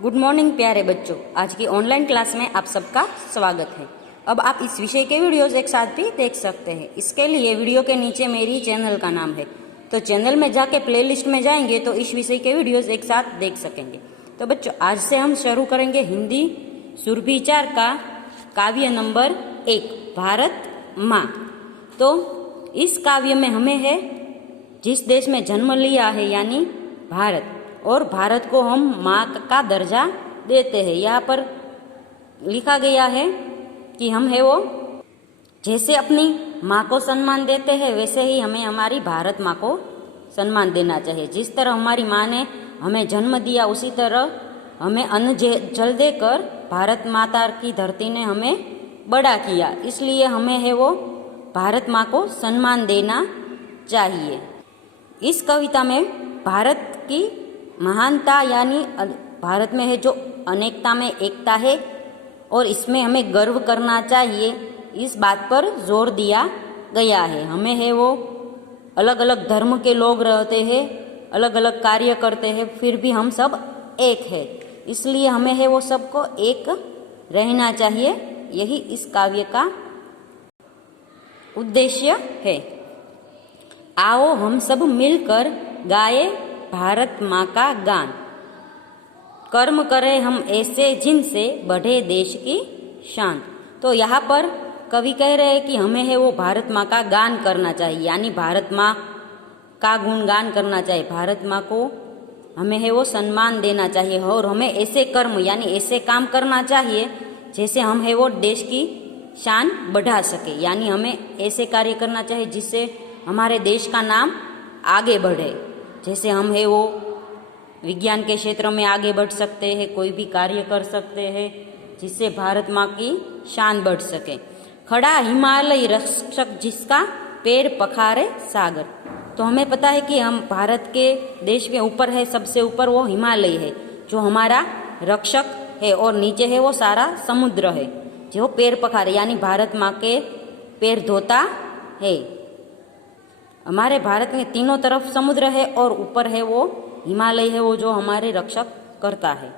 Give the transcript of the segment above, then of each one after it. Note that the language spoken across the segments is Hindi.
गुड मॉर्निंग प्यारे बच्चों। आज की ऑनलाइन क्लास में आप सबका स्वागत है। अब आप इस विषय के वीडियोस एक साथ भी देख सकते हैं। इसके लिए वीडियो के नीचे मेरी चैनल का नाम है, तो चैनल में जाके प्लेलिस्ट में जाएंगे तो इस विषय के वीडियोस एक साथ देख सकेंगे। तो बच्चों, आज से हम शुरू करेंगे हिंदी सुरभिचार का काव्य नंबर 1 भारत माँ। तो इस काव्य में हमें है जिस देश में जन्म लिया है यानी भारत, और भारत को हम माँ का दर्जा देते हैं। यहाँ पर लिखा गया है कि हम है वो जैसे अपनी माँ को सम्मान देते हैं वैसे ही हमें हमारी भारत माँ को सम्मान देना चाहिए। जिस तरह हमारी माँ ने हमें जन्म दिया उसी तरह हमें अन्न जल देकर भारत माता की धरती ने हमें बड़ा किया, इसलिए हमें है वो भारत माँ को सम्मान देना चाहिए। इस कविता में भारत की महानता यानी भारत में है जो अनेकता में एकता है और इसमें हमें गर्व करना चाहिए, इस बात पर जोर दिया गया है। हमें है वो अलग अलग धर्म के लोग रहते हैं, अलग अलग कार्य करते हैं, फिर भी हम सब एक है, इसलिए हमें है वो सबको एक रहना चाहिए। यही इस काव्य का उद्देश्य है। आओ हम सब मिलकर गाए भारत माँ का गान, कर्म करें हम ऐसे जिनसे बढ़े देश की शान। तो यहाँ पर कवि कह रहे हैं कि हमें है वो भारत माँ का गान करना चाहिए, यानी भारत माँ का गुणगान करना चाहिए। भारत माँ को हमें है वो सम्मान देना चाहिए और हमें ऐसे कर्म यानी ऐसे काम करना चाहिए जैसे हम है वो देश की शान बढ़ा सके, यानी हमें ऐसे कार्य करना चाहिए जिससे हमारे देश का नाम आगे बढ़े। जैसे हम है वो विज्ञान के क्षेत्र में आगे बढ़ सकते हैं, कोई भी कार्य कर सकते हैं जिससे भारत माँ की शान बढ़ सके। खड़ा हिमालय रक्षक जिसका पैर पखारे सागर। तो हमें पता है कि हम भारत के देश में ऊपर है, सबसे ऊपर वो हिमालय है जो हमारा रक्षक है, और नीचे है वो सारा समुद्र है जो पैर पखारे यानी भारत माँ के पैर धोता है। हमारे भारत में तीनों तरफ समुद्र है और ऊपर है वो हिमालय है वो जो हमारे रक्षक करता है।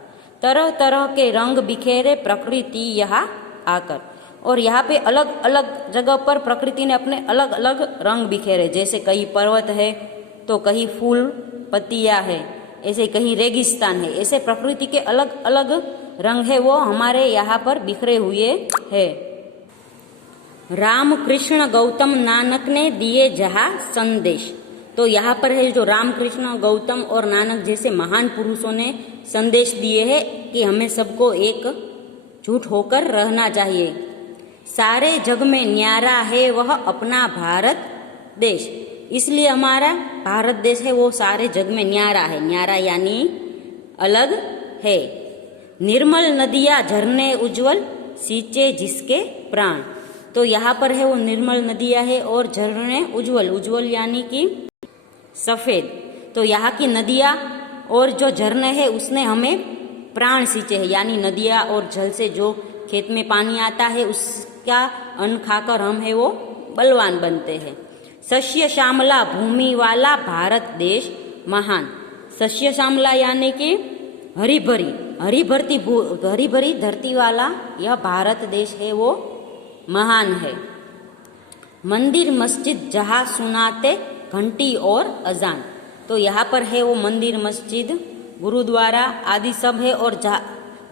तरह तरह के रंग बिखेरे प्रकृति यहाँ आकर, और यहाँ पे अलग अलग जगह पर प्रकृति ने अपने अलग अलग रंग बिखेरे, जैसे कहीं पर्वत है तो कहीं फूल पत्तियाँ है, ऐसे कहीं रेगिस्तान है, ऐसे प्रकृति के अलग अलग रंग है वो हमारे यहाँ पर बिखरे हुए है। राम कृष्ण गौतम नानक ने दिए जहाँ संदेश। तो यहाँ पर है जो राम कृष्ण गौतम और नानक जैसे महान पुरुषों ने संदेश दिए हैं कि हमें सबको एक झूठ होकर रहना चाहिए। सारे जग में न्यारा है वह अपना भारत देश, इसलिए हमारा भारत देश है वो सारे जग में न्यारा है। न्यारा यानी अलग है। निर्मल नदियाँ झरने उज्जवल सींचे जिसके प्राण। तो यहाँ पर है वो निर्मल नदियाँ है और झरने उज्जवल, उज्जवल यानी कि सफ़ेद। तो यहाँ की नदियाँ और जो झरने हैं उसने हमें प्राण सींचे हैं, यानी नदियाँ और जल से जो खेत में पानी आता है उसका अन्न खाकर हम है वो बलवान बनते हैं। सस्य श्यामला भूमि वाला भारत देश महान। सस्य श्यामला यानी कि हरी भरी धरती वाला यह भारत देश है वो महान है। मंदिर मस्जिद जहाँ सुनाते घंटी और अजान। तो यहाँ पर है वो मंदिर मस्जिद गुरुद्वारा आदि सब है, और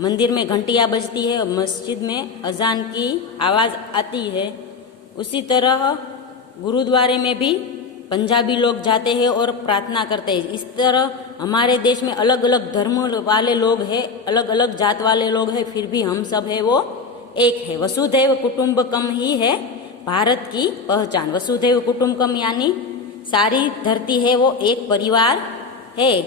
मंदिर में घंटियाँ बजती है, मस्जिद में अजान की आवाज़ आती है। उसी तरह गुरुद्वारे में भी पंजाबी लोग जाते हैं और प्रार्थना करते हैं। इस तरह हमारे देश में अलग अलग धर्म वाले लोग हैं, अलग अलग जात वाले लोग हैं, फिर भी हम सब है वो एक है। वसुधैव कुटुंबकम ही है भारत की पहचान। वसुधैव कुटुंबकम यानी सारी धरती है वो एक परिवार है।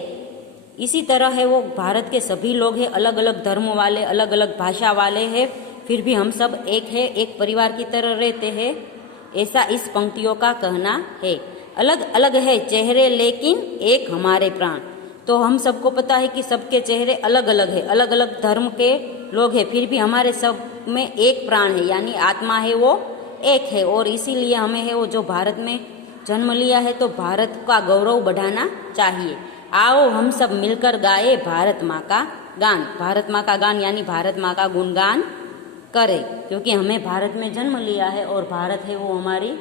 इसी तरह है वो भारत के सभी लोग हैं, अलग अलग धर्म वाले, अलग अलग भाषा वाले हैं, फिर भी हम सब एक है, एक परिवार की तरह रहते हैं, ऐसा इस पंक्तियों का कहना है। अलग अलग है चेहरे लेकिन एक हमारे प्राण। तो हम सबको पता है कि सबके चेहरे अलग अलग है, अलग अलग धर्म के लोग हैं, फिर भी हमारे सब में एक प्राण है, यानी आत्मा है वो एक है। और इसीलिए हमें है वो जो भारत में जन्म लिया है तो भारत का गौरव बढ़ाना चाहिए। आओ हम सब मिलकर गाए भारत माँ का गान, भारत माँ का गान यानी भारत माँ का गुणगान करें, क्योंकि हमें भारत में जन्म लिया है और भारत है वो हमारी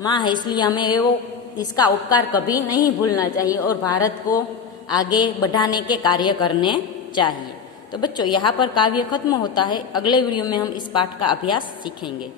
माँ है, इसलिए हमें वो इसका उपकार कभी नहीं भूलना चाहिए और भारत को आगे बढ़ाने के कार्य करने चाहिए। तो बच्चों यहाँ पर काव्य खत्म होता है। अगले वीडियो में हम इस पाठ का अभ्यास सीखेंगे।